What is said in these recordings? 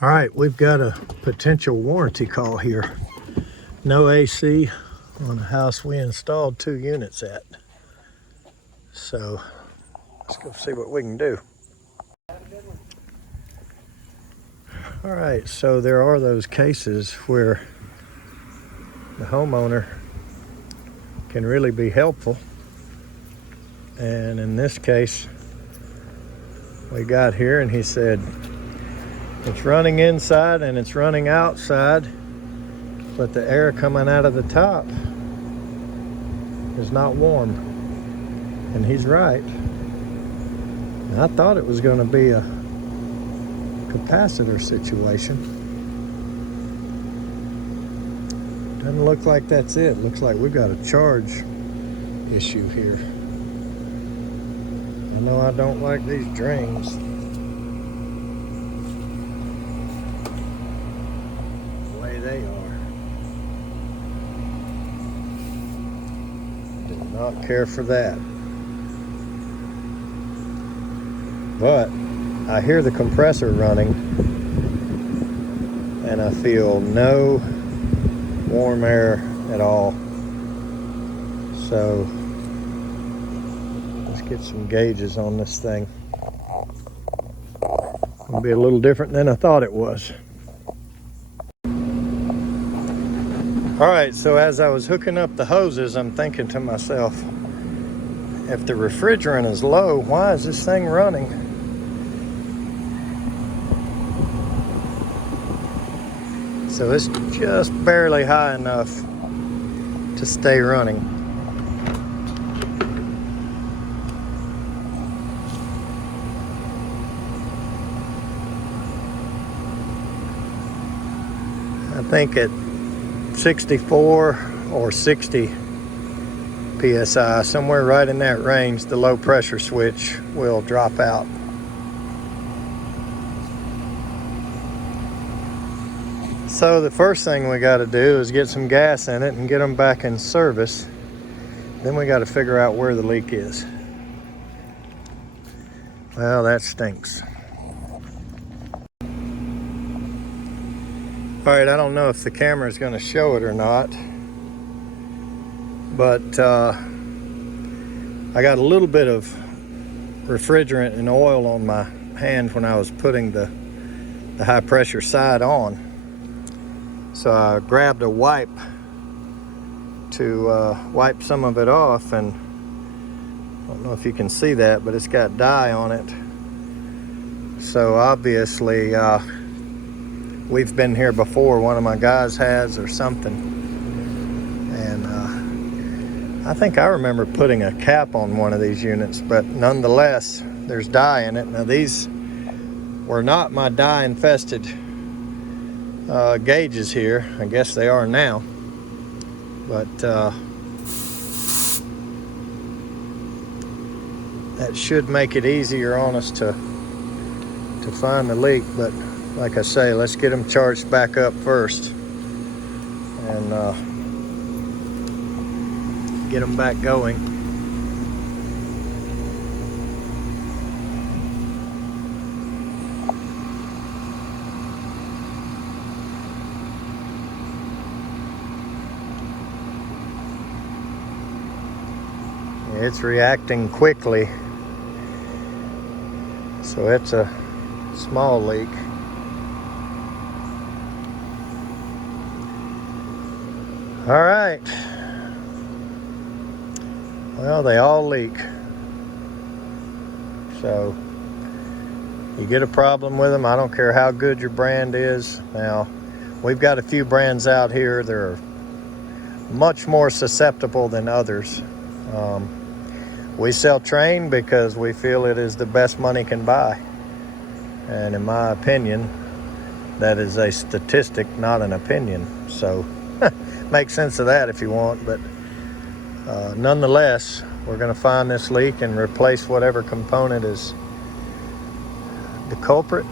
All right, we've got a potential warranty call here. No AC on a house we installed 2 units at. So let's go see what we can do. All right, so there are those cases where the homeowner can really be helpful. And in this case, we got here and he said, it's running inside and it's running outside, but the air coming out of the top is not warm. And he's right. And I thought it was going to be a capacitor situation. Doesn't look like that's it. Looks like we've got a charge issue here. I know I don't like these drains. The way they are. Did not care for that. But I hear the compressor running and I feel no warm air at all. So let's get some gauges on this thing. It'll be a little different than I thought it was. All right, so as I was hooking up the hoses, I'm thinking to myself, if the refrigerant is low, why is this thing running? So it's just barely high enough to stay running. I think at 64 or 60 PSI, somewhere right in that range, the low pressure switch will drop out. So the first thing we got to do is get some gas in it and get them back in service. Then we got to figure out where the leak is. Well, that stinks. All right, I don't know if the camera is going to show it or not, but I got a little bit of refrigerant and oil on my hand when I was putting the high pressure side on. So I grabbed a wipe to wipe some of it off, and I don't know if you can see that, but it's got dye on it. So obviously we've been here before, one of my guys has or something. And I think I remember putting a cap on one of these units, but nonetheless, there's dye in it. Now these were not my dye infested gauges here. I guess they are now, but that should make it easier on us to find the leak. But like I say, let's get them charged back up first and get them back going. It's reacting quickly, so it's a small leak. All right, well, they all leak. So you get a problem with them, I don't care how good your brand is. Now, we've got a few brands out here that are much more susceptible than others. We sell Trane because we feel it is the best money can buy. And in my opinion, that is a statistic, not an opinion. So make sense of that if you want. But nonetheless, we're going to find this leak and replace whatever component is the culprit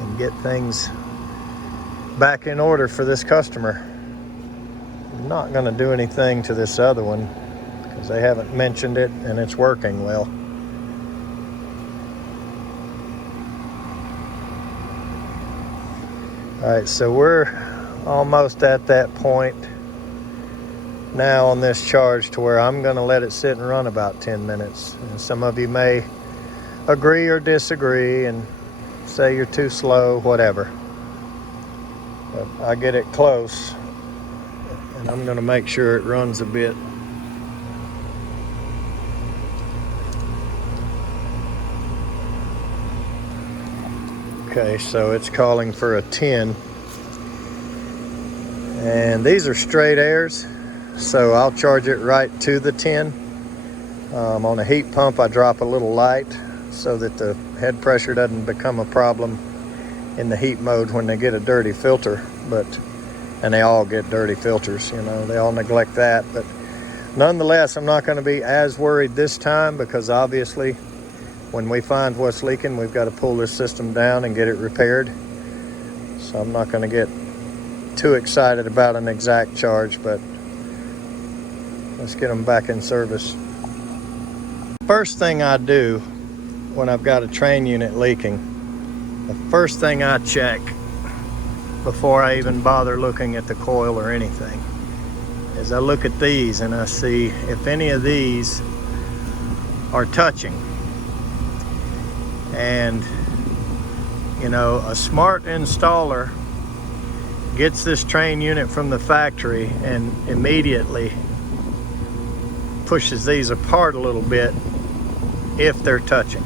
and get things back in order for this customer. I'm not going to do anything to this other one because they haven't mentioned it and it's working well. All right, so we're almost at that point now on this charge to where I'm going to let it sit and run about 10 minutes. And some of you may agree or disagree and say you're too slow, whatever. But I get it close, and I'm going to make sure it runs a bit. Okay, so it's calling for a 10. And these are straight airs, so I'll charge it right to the 10. On a heat pump, I drop a little light so that the head pressure doesn't become a problem in the heat mode when they get a dirty filter. And they all get dirty filters, you know, they all neglect that. But nonetheless, I'm not going to be as worried this time, because obviously when we find what's leaking, we've got to pull this system down and get it repaired. So I'm not going to get too excited about an exact charge, but let's get them back in service. First thing I do when I've got a Trane unit leaking, the first thing I check before I even bother looking at the coil or anything is I look at these and I see if any of these are touching. And you know, a smart installer gets this Trane unit from the factory and immediately pushes these apart a little bit if they're touching.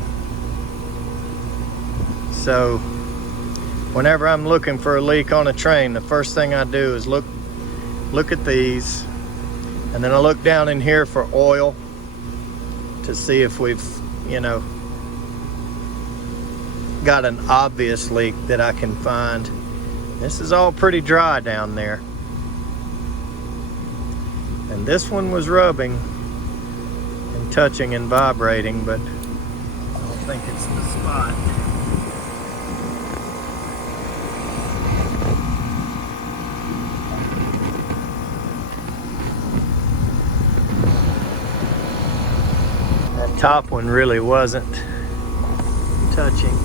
So whenever I'm looking for a leak on a Trane, the first thing I do is look at these, and then I look down in here for oil to see if we've, you know, got an obvious leak that I can find. This is all pretty dry down there. And this one was rubbing and touching and vibrating, but I don't think it's the spot. That top one really wasn't touching.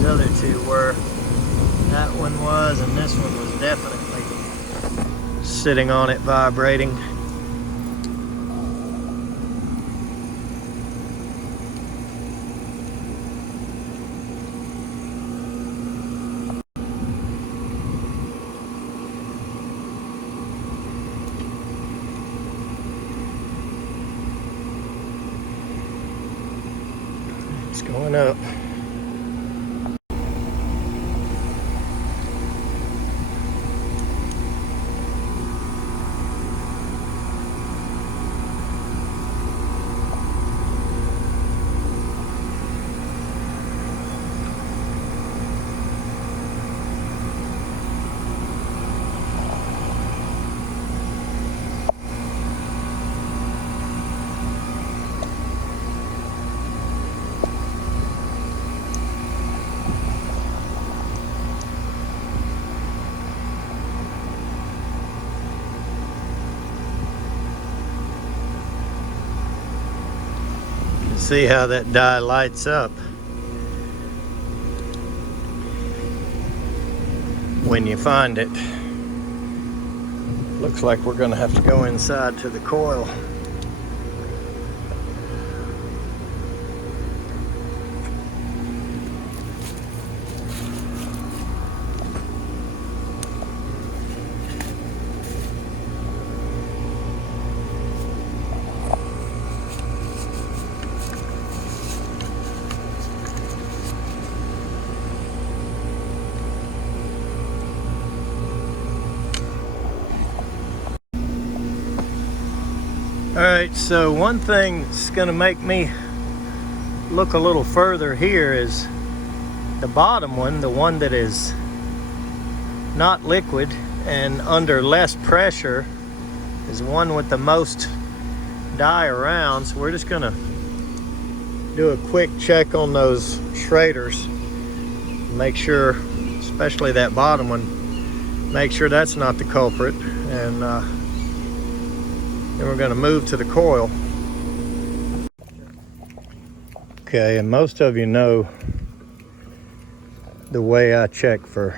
The other two were. That one was, and this one was definitely sitting on it, vibrating. It's going up. See how that dye lights up when you find it. Looks like we're going to have to go inside to the coil. Alright, so one thing that's going to make me look a little further here is the bottom one, the one that is not liquid and under less pressure, is one with the most dye around. So we're just going to do a quick check on those Schraders, make sure, especially that bottom one, make sure that's not the culprit, and then we're going to move to the coil. Okay, and most of you know the way I check for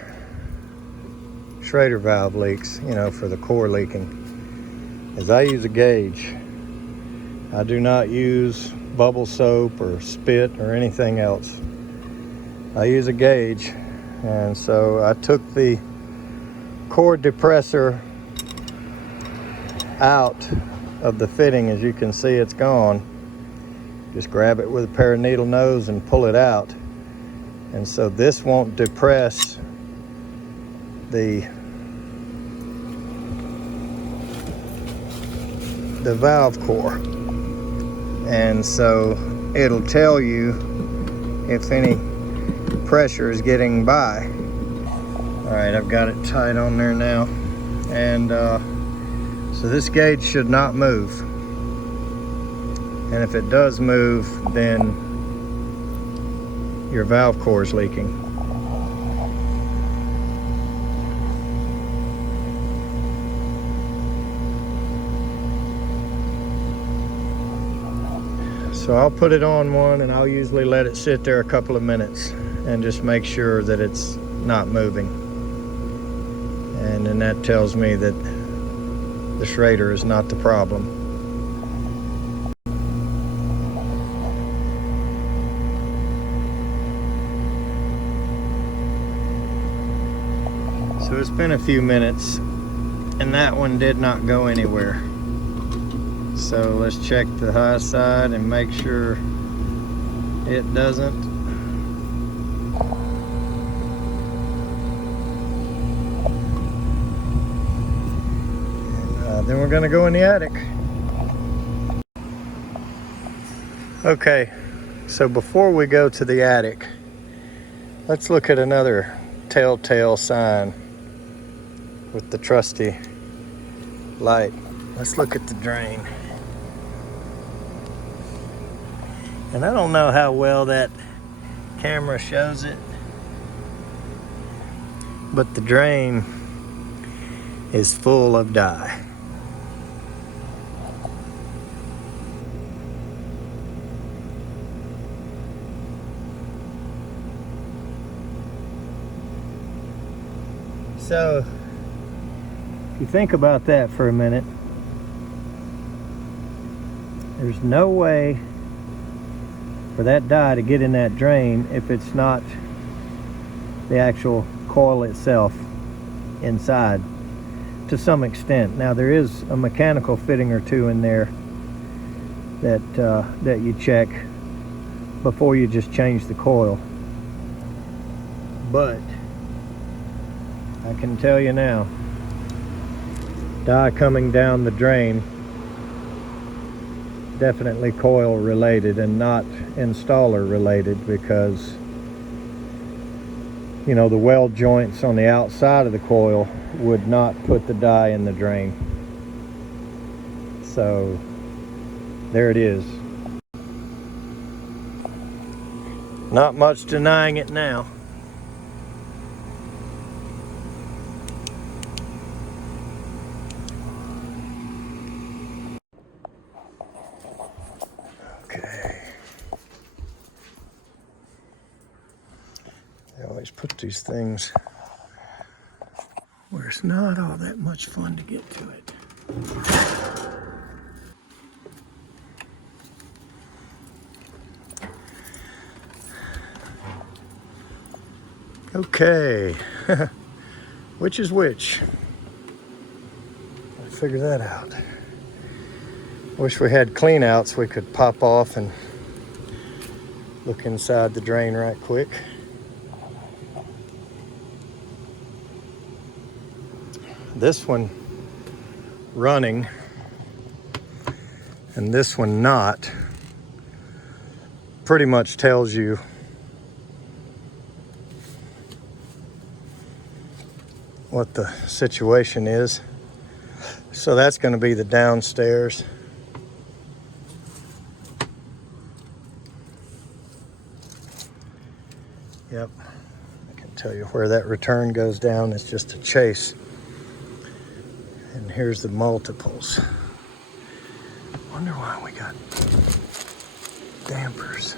Schrader valve leaks, you know, for the core leaking, is I use a gauge. I do not use bubble soap or spit or anything else. I use a gauge, and so I took the core depressor out of the fitting. As you can see, it's gone. Just grab it with a pair of needle nose and pull it out. And so this won't depress the valve core. And so it'll tell you if any pressure is getting by. All right, I've got it tight on there now. And so this gauge should not move. And if it does move, then your valve core is leaking. So I'll put it on one, and I'll usually let it sit there a couple of minutes and just make sure that it's not moving. And then that tells me that the Schrader is not the problem. So it's been a few minutes, and that one did not go anywhere. So let's check the high side and make sure it doesn't. And then we're gonna go in the attic. Okay, so before we go to the attic, let's look at another telltale sign with the trusty light. Let's look at the drain. And I don't know how well that camera shows it, but the drain is full of dye. So, if you think about that for a minute, there's no way for that dye to get in that drain if it's not the actual coil itself inside, to some extent. Now there is a mechanical fitting or two in there that you check before you just change the coil. But I can tell you now, dye coming down the drain, definitely coil related and not installer related, because you know the weld joints on the outside of the coil would not put the dye in the drain. So there it is. Not much denying it now. I always put these things where it's not all that much fun to get to it. Okay, which is which? Let's figure that out. Wish we had clean outs we could pop off and look inside the drain right quick. This one running and this one not pretty much tells you what the situation is. So that's going to be the downstairs. Yep, I can tell you where that return goes down. It's just a chase. And here's the multiples. Wonder why we got dampers.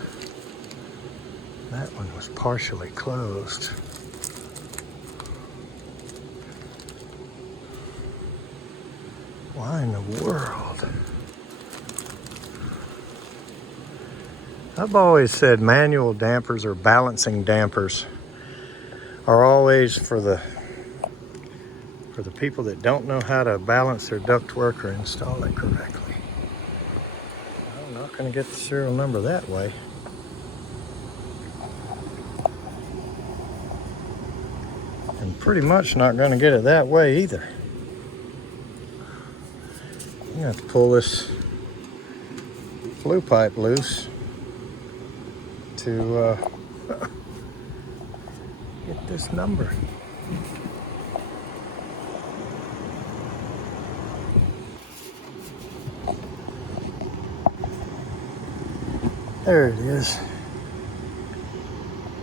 That one was partially closed. Why in the world? I've always said manual dampers or balancing dampers are always for the people that don't know how to balance their ductwork or install it correctly. I'm not going to get the serial number that way. And pretty much not going to get it that way either. You have to pull this flue pipe loose to get this number. There it is.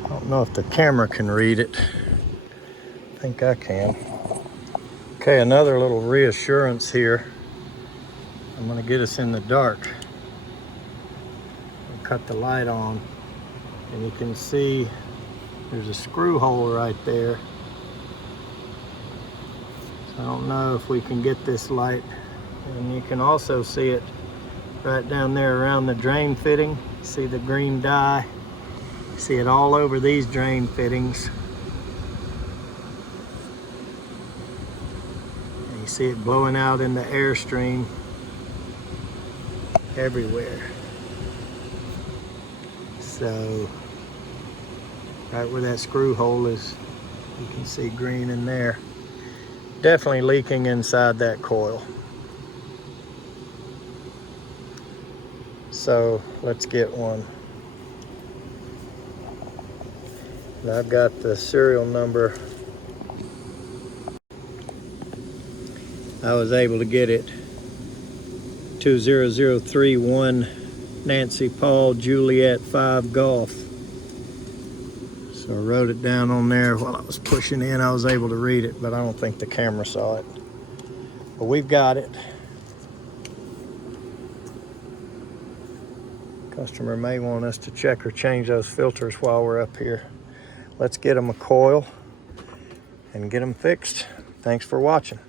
I don't know if the camera can read it. I think I can. Okay, another little reassurance here. I'm gonna get us in the dark. I'll cut the light on, and you can see there's a screw hole right there. So I don't know if we can get this light. And you can also see it right down there around the drain fitting. See the green dye? See it all over these drain fittings. And you see it blowing out in the airstream everywhere. So right where that screw hole is, you can see green in there. Definitely leaking inside that coil. So let's get one. I've got the serial number. I was able to get it. 20031 Nancy Paul Juliet 5 Golf. So I wrote it down on there while I was pushing in. I was able to read it, but I don't think the camera saw it. But we've got it. Customer may want us to check or change those filters while we're up here. Let's get them a coil and get them fixed. Thanks for watching.